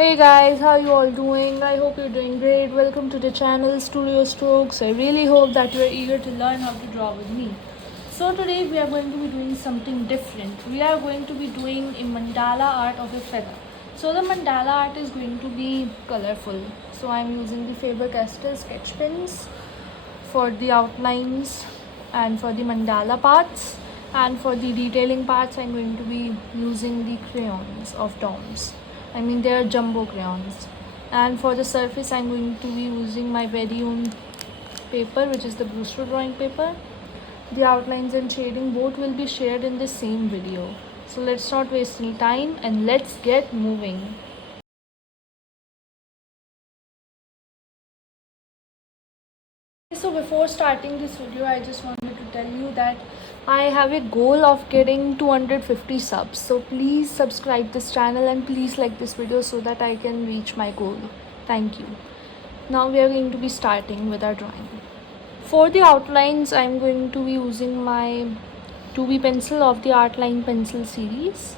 Hey guys, how you all doing? I hope you're doing great. Welcome to the channel Studio Strokes. I really hope that you're eager to learn how to draw with me. So today we are going to be doing something different. We are going to be doing a mandala art of a feather. So the mandala art is going to be colorful. So I'm using the Faber-Castell sketch pens for the outlines and for the mandala parts, and for the detailing parts I'm going to be using the crayons of Tom's. They are jumbo crayons. And for the surface I'm going to be using my very own paper, which is the Brewster drawing paper. The outlines and shading both will be shared in the same video. So let's not waste any time and let's get moving. So before starting this video, I just wanted to tell you that I have a goal of getting 250 subs. So please subscribe this channel and please like this video so that I can reach my goal. Thank you. Now we are going to be starting with our drawing. For the outlines, I'm going to be using my 2B pencil of the Artline pencil series.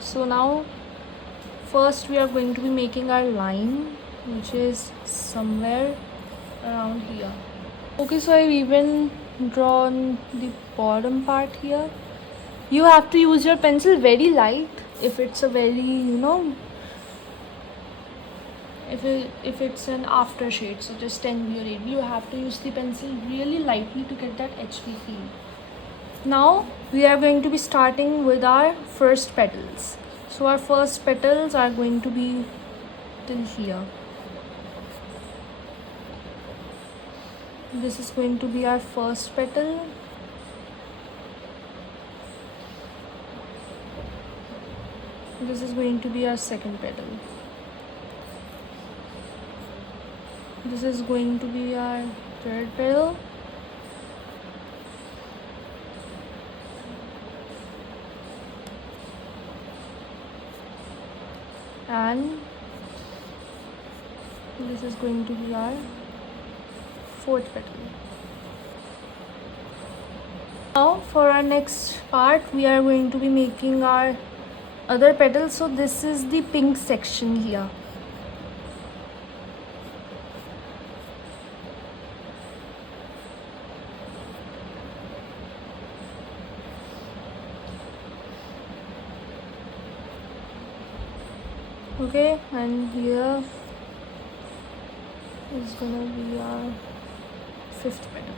So now first we are going to be making our line, which is somewhere around here. Okay, so I've even drawn the bottom part here. You have to use your pencil very light if it's a very, if it's an aftershade, so just 10B or 8B, you have to use the pencil really lightly to get that HB feel. Now we are going to be starting with our first petals. So our first petals are going to be till here. This is going to be our first petal. This is going to be our second petal. This is going to be our third petal. And this is going to be our fourth petal. Now for our next part, we are going to be making our other petal. So this is the pink section here. Okay, and here is gonna be our fifth petal.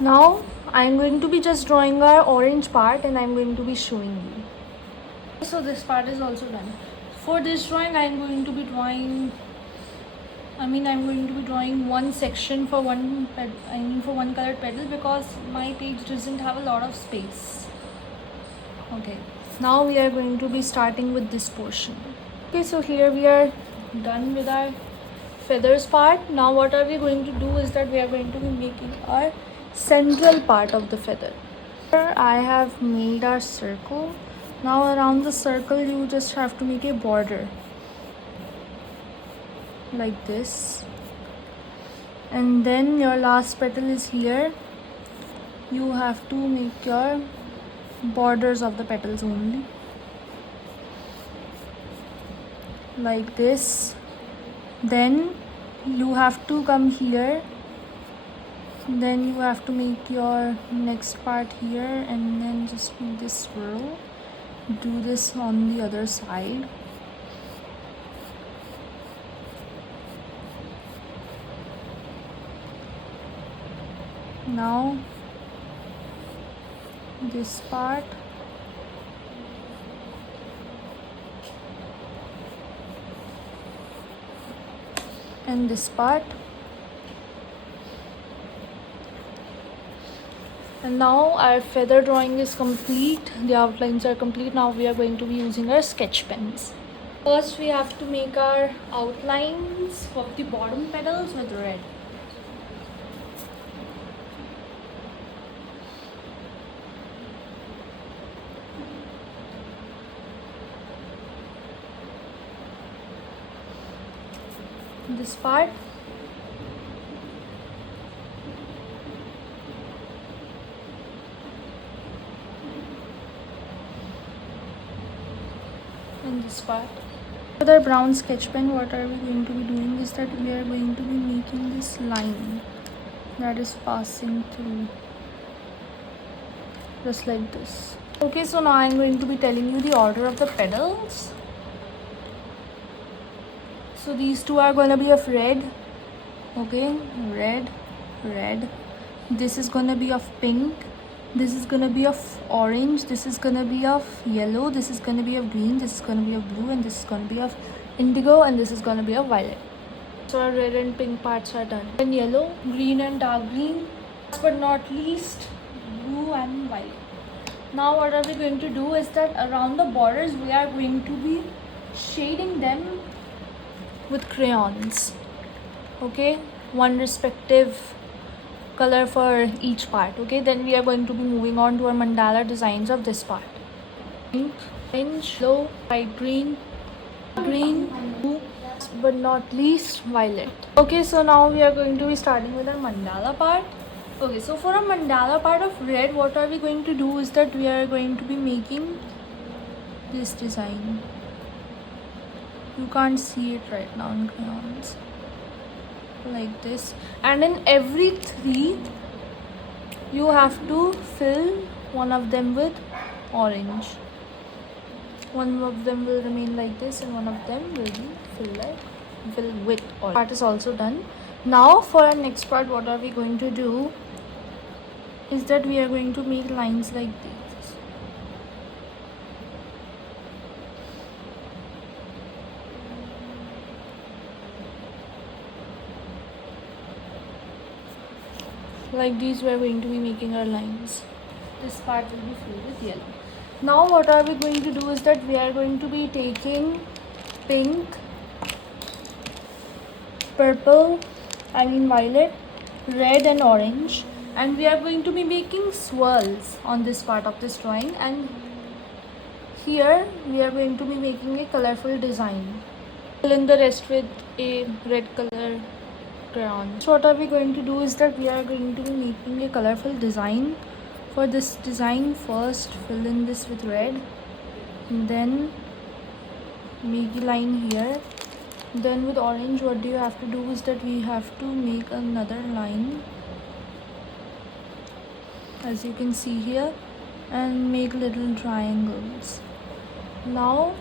Now I'm going to be just drawing our orange part and I'm going to be showing you. So this part is also done. For this drawing I'm going to be drawing one section for one colored petal, because my page doesn't have a lot of space. Okay, now we are going to be starting with this portion. Okay, so here we are done with our feathers part. Now what are we going to do is that we are going to be making our central part of the feather. Here I have made our circle. Now around the circle you just have to make a border like this, and then your last petal is here. You have to make your borders of the petals only like this. Then you have to come here, then you have to make your next part here, and then just make this swirl. Do this on the other side. Now this part, and this part. And now our feather drawing is complete. The outlines are complete. Now we are going to be using our sketch pens. First we have to make our outlines of the bottom petals with red. this part. And this part. With our brown sketch pen, what are we going to be doing is that we are going to be making this line that is passing through, just like this. Okay, so now I'm going to be telling you the order of the petals. So these two are going to be of red. Okay, red. This is going to be of pink. This is going to be of orange. This is going to be of yellow. This is going to be of green. This is going to be of blue. And this is going to be of indigo. And this is going to be of violet. So our red and pink parts are done. Then yellow, green and dark green. Last but not least, blue and violet. Now what are we going to do is that around the borders we are going to be shading them with crayons. Okay, one respective color for each part. Okay, then we are going to be moving on to our mandala designs of this part. Pink, orange, yellow, light green, blue, but not least violet. Okay, so now we are going to be starting with our mandala part. Okay, so for a mandala part of red, what are we going to do is that we are going to be making this design. You can't see it right now in crayons. Like this. And in every three, you have to fill one of them with orange. One of them will remain like this and one of them will be filled with orange. Part is also done. Now for our next part, what are we going to do is that we are going to make lines like these. Like these we are going to be making our lines. This part will be filled with yellow. Now what are we going to do is that we are going to be taking pink, purple, violet, red and orange, and we are going to be making swirls on this part of this drawing, and here we are going to be making a colorful design. Fill in the rest with a red color crayon. So what are we going to do is that we are going to be making a colorful design. For this design, first fill in this with red, and then make a line here. Then with orange, what do you have to do is that we have to make another line, as you can see here, and make little triangles. Now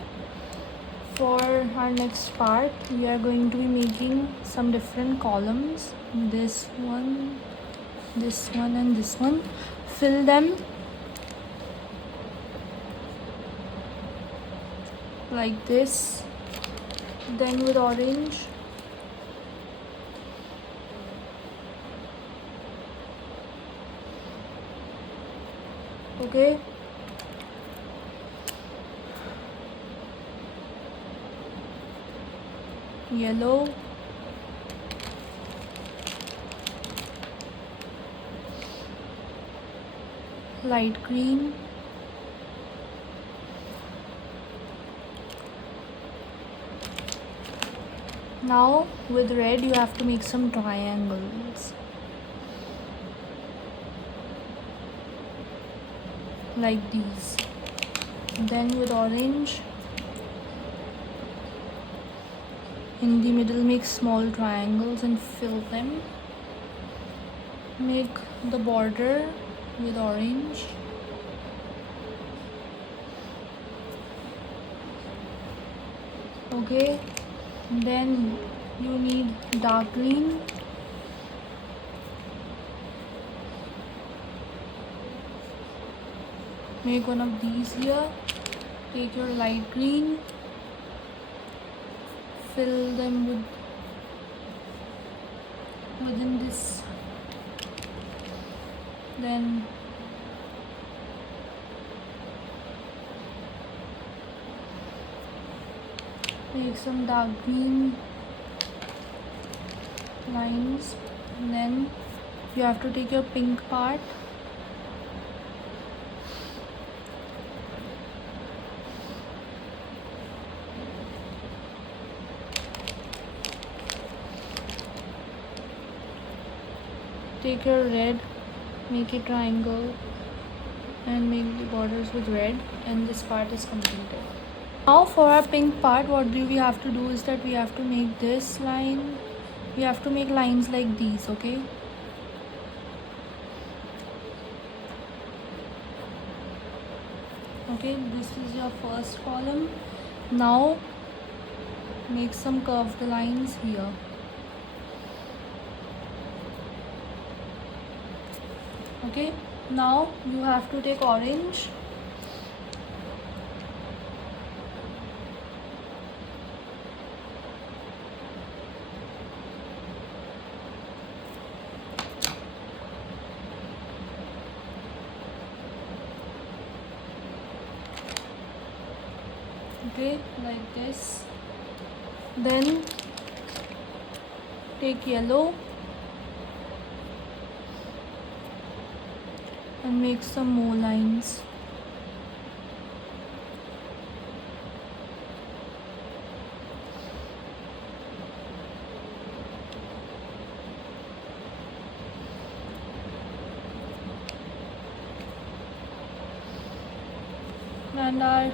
for our next part, we are going to be making some different columns. This one and this one. Fill them like this. Then with orange, okay, yellow, light green, now with red you have to make some triangles like these. Then with orange, in the middle make small triangles and fill them. Make the border with orange. Okay, then you need dark green, make one of these here. Take your light green, fill them within this, then make some dark green lines, and then you have to take your pink part, take your red, make a triangle and make the borders with red, and this part is completed. Now for our pink part, what do we have to do is that we have to make this line, we have to make lines like these, okay? Okay, this is your first column. Now make some curved lines here. Okay, now you have to take orange okay, like this. Then take yellow and make some more lines. And our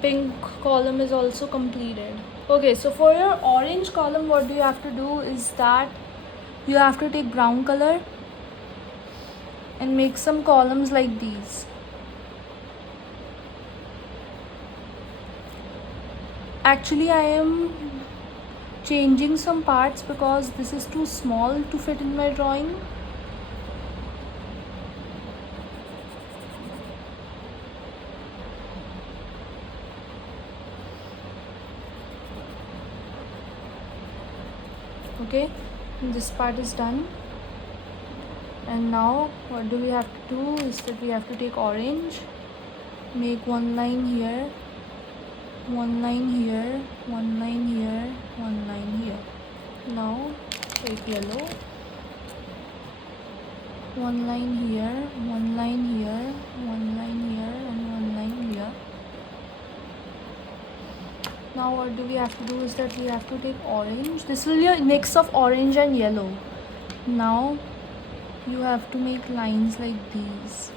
pink column is also completed. Okay, so for your orange column, what do you have to do is that you have to take brown color and make some columns like these. Actually, I am changing some parts because this is too small to fit in my drawing. Okay, this part is done. And now what do we have to do is that we have to take orange, make one line here, one line here, one line here, one line here. Now take yellow, one line here, one line here, one line here, and one line here. Now what do we have to do is that we have to take orange. This will be a mix of orange and yellow. Now you have to make lines like these.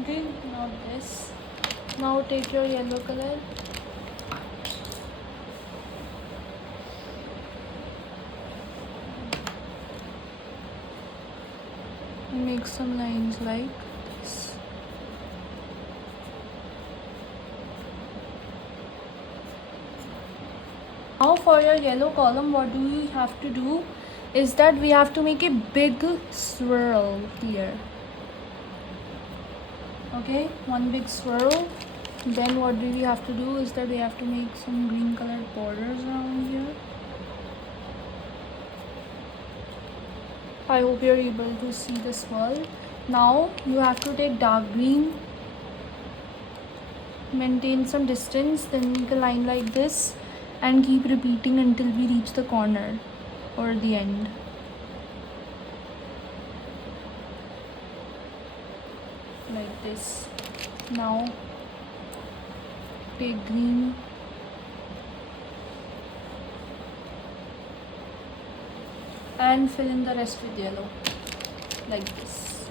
Okay, now this. Now take your yellow color and make some lines like this. Now for your yellow column, what do we have to do is that we have to make a big swirl here. Okay, one big swirl. Then what do we have to do is that we have to make some green colored borders around here. I hope you're able to see the swirl. Now you have to take dark green, maintain some distance, then make a line like this and keep repeating until we reach the corner or the end. Like this. Now take green, and fill in the rest with yellow like this.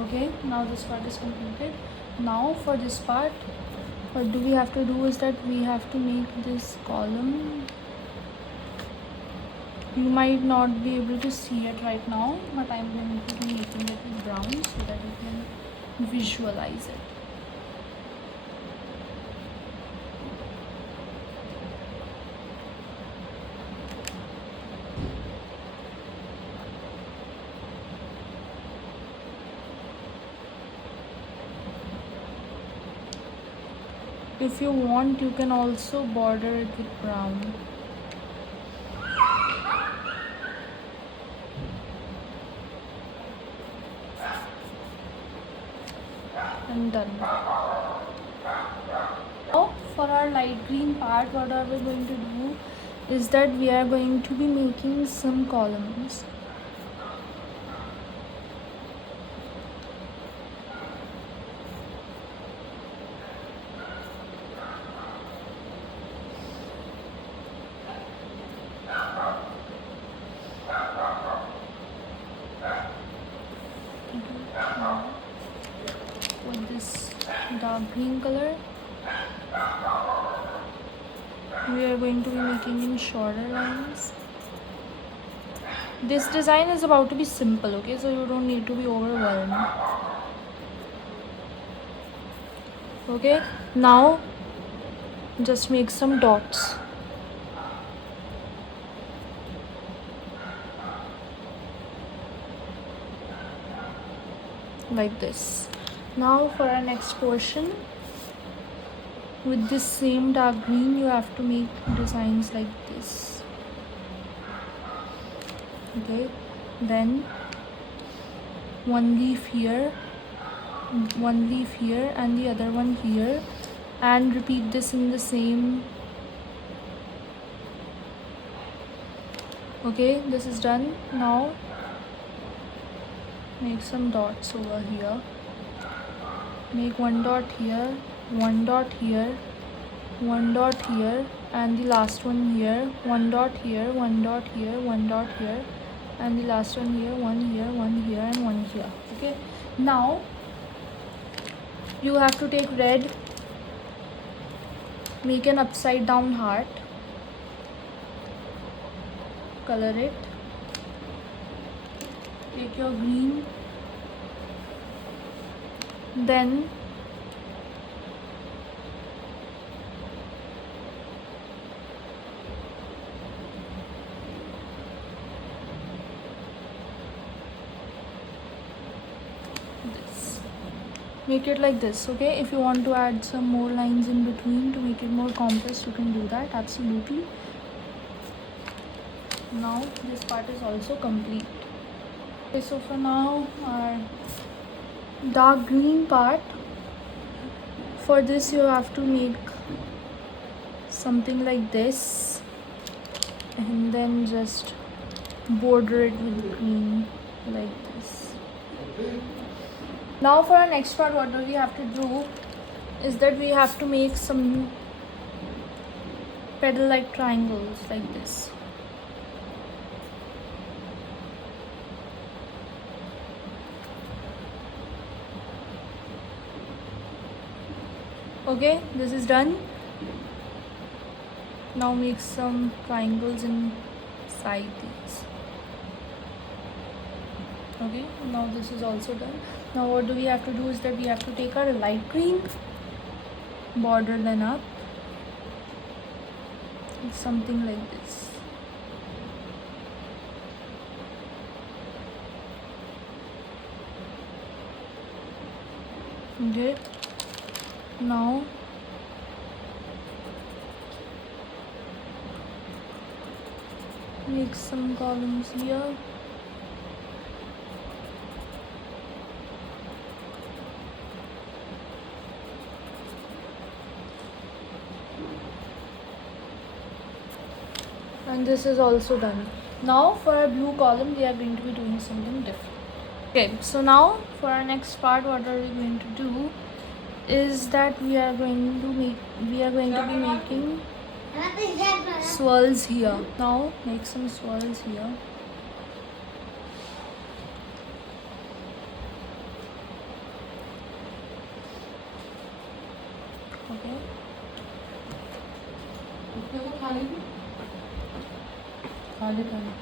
Okay, now this part is completed. Now for this part, what do we have to do is that we have to make this column. You might not be able to see it right now, but I'm going to be making it with brown so that you can visualize it. If you want, you can also border it with brown. and done. Now for our light green part, what are we going to do is that we are going to be making some columns. With this dark green color, we are going to be making in shorter lines. This design is about to be simple, okay, so you don't need to be overwhelmed. Okay, now just make some dots. Like this. Now for our next portion, with this same dark green, you have to make designs like this. Okay, then one leaf here, and the other one here, and repeat this in the same. Okay, this is done. Now make some dots over here. Make one dot here, one dot here, one dot here, and the last one here, one dot here, one dot here, one dot here, and the last one here, one here, one here, and one here. Okay, now you have to take red, make an upside down heart, color it, take your green, then this, make it like this. Okay, if you want to add some more lines in between to make it more compressed, you can do that, absolutely. Now this part is also complete. Okay, so for now our dark green part, for this you have to make something like this and then just border it with green like this. Now for our next part, what do we have to do is that we have to make some petal like triangles like this. Okay, this is done. Now make some triangles inside these. Okay, now this is also done. Now what do we have to do is that we have to take our light green, border them up, something like this. Okay, now make some columns here. And this is also done. Now for our blue column, we are going to be doing something different. Okay, so now for our next part, what are we going to do is that we are going to be making swirls here. Now make some swirls here. Okay.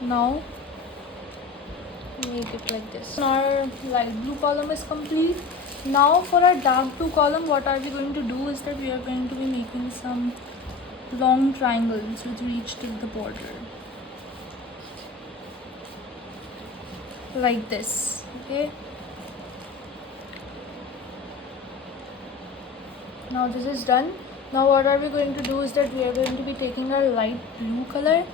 Now make it like this. Our light blue column is complete. Now for our dark blue column, what are we going to do is that we are going to be making some long triangles which reach till the border like this. Okay, now this is done. Now what are we going to do is that we are going to be taking our light blue color,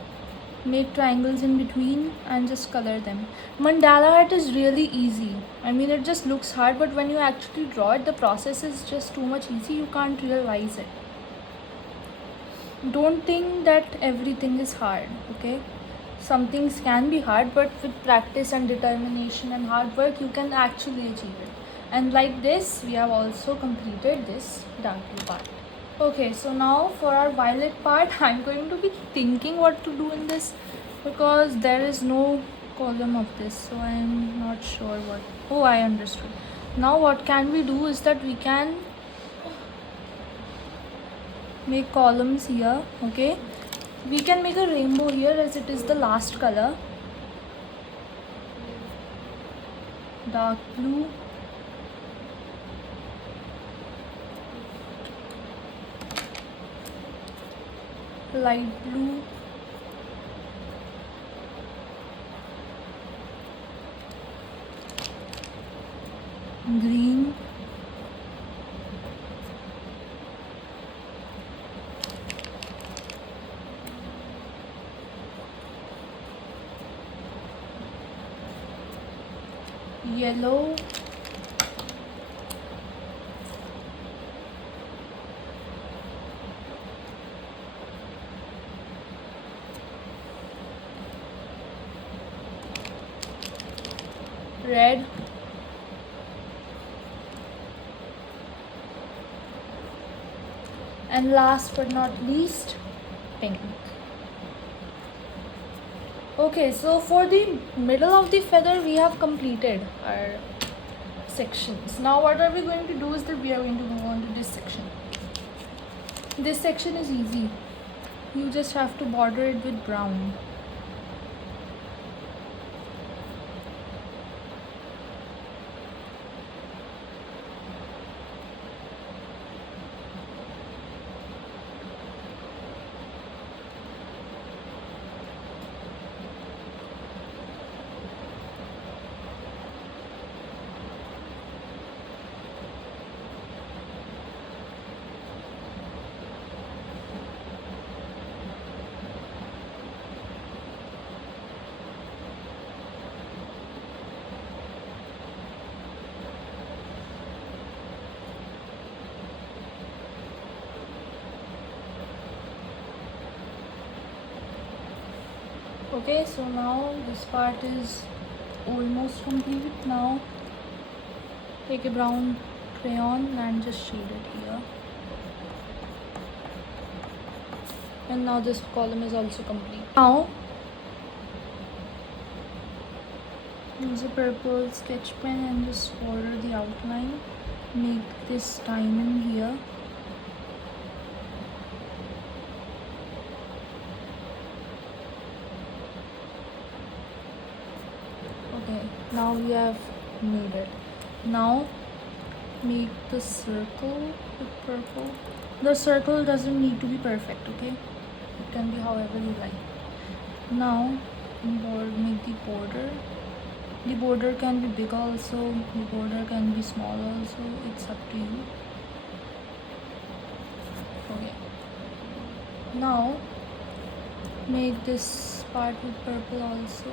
make triangles in between and just color them. Mandala art is really easy. I mean, it just looks hard, but when you actually draw it, the process is just too much easy. You can't realize it. Don't think that everything is hard, okay? Some things can be hard, but with practice and determination and hard work, you can actually achieve it. And like this, we have also completed this dark blue part. Okay, so now for our violet part, I'm going to be thinking what to do in this, because there is no column of this, so I'm not sure what. Oh, I understood. Now what can we do is that we can make columns here. Okay, we can make a rainbow here, as it is the last color. Dark blue, light blue, green, yellow, red, and last but not least, pink. Okay, so for the middle of the feather, we have completed our sections. Now what are we going to do is that we are going to move on to this section. This section is easy. You just have to border it with brown. Okay, so now this part is almost complete. Now take a brown crayon and just shade it here. And now this column is also complete. Now use a purple sketch pen and just border the outline. Make this diamond here. Okay, now we have made it. Now make the circle with purple. The circle doesn't need to be perfect, okay? It can be however you like. Now make the border. The border can be big also, the border can be small also, it's up to you. Okay, now make this part with purple also.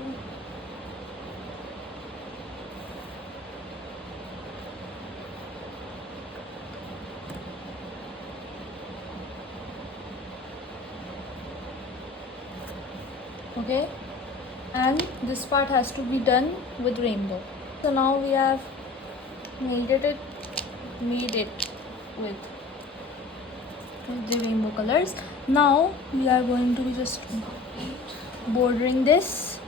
Okay, and this part has to be done with rainbow. So now we have made it with the rainbow colors. Now we are going to be just bordering this.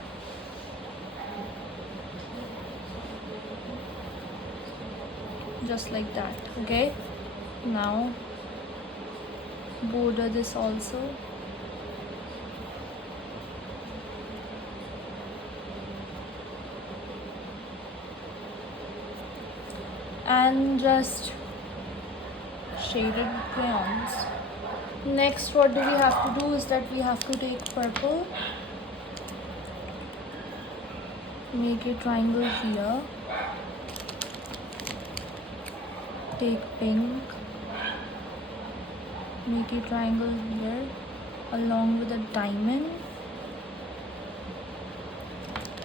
Just like that. Okay, now border this also. And just shaded with crayons. Next, what do we have to do is that we have to take purple, make a triangle here, take pink, make a triangle here along with a diamond,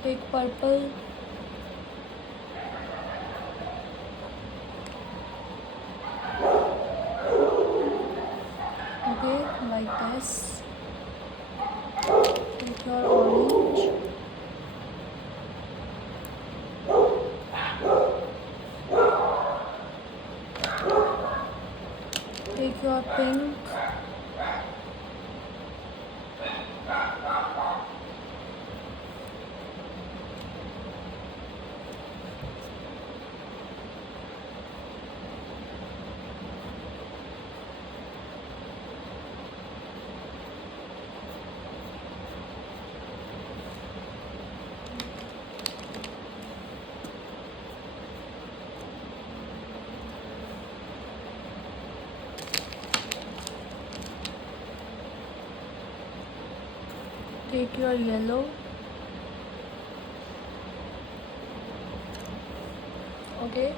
take purple, your pink. Take your yellow. Okay.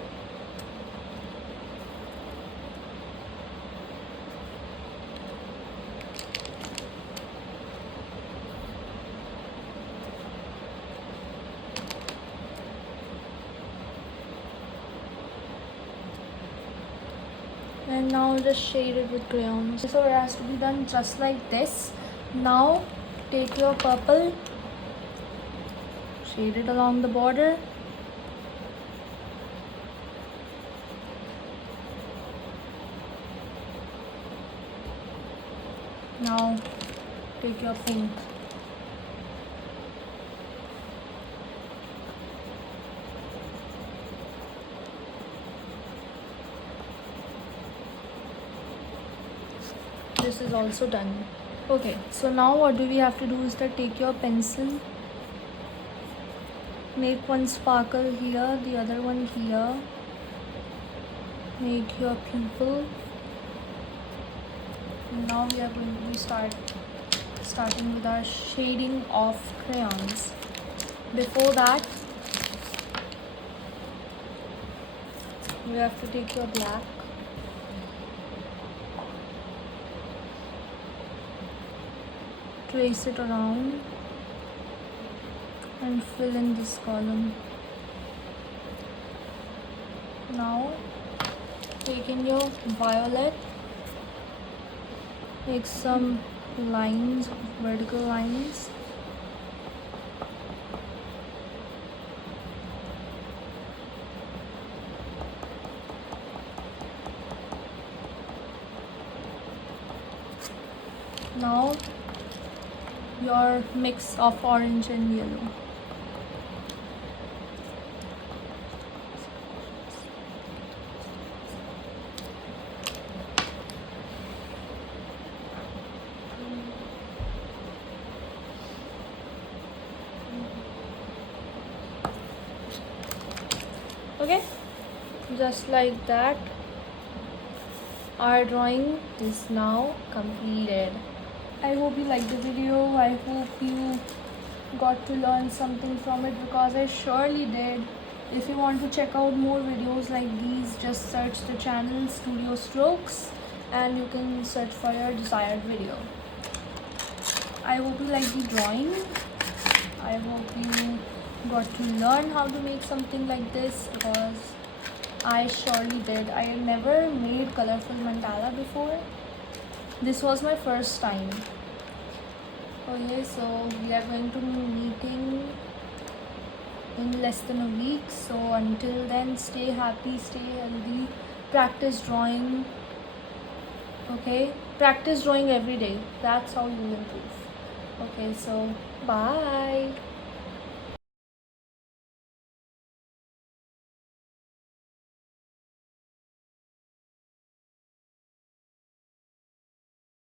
And now just shade it with crayons. So it has to be done just like this. Now take your purple, shade it along the border. Now take your pink. This is also done. Okay, so now what do we have to do is that take your pencil, make one sparkle here, the other one here, make your pupil. And now we are going to be starting with our shading of crayons. Before that, we have to take your black, trace it around and fill in this column. Now take in your violet, make some lines, vertical lines. Now your mix of orange and yellow. Okay, just like that, our drawing is now completed. I hope you liked the video. I hope you got to learn something from it, because I surely did. If you want to check out more videos like these, just search the channel Studio Strokes and you can search for your desired video. I hope you liked the drawing. I hope you got to learn how to make something like this, because I surely did. I had never made colorful mandala before. This was my first time. Okay, so we are going to be meeting in less than a week. So until then, stay happy, stay healthy, practice drawing. Okay, practice drawing every day. That's how you will improve. Okay, so bye.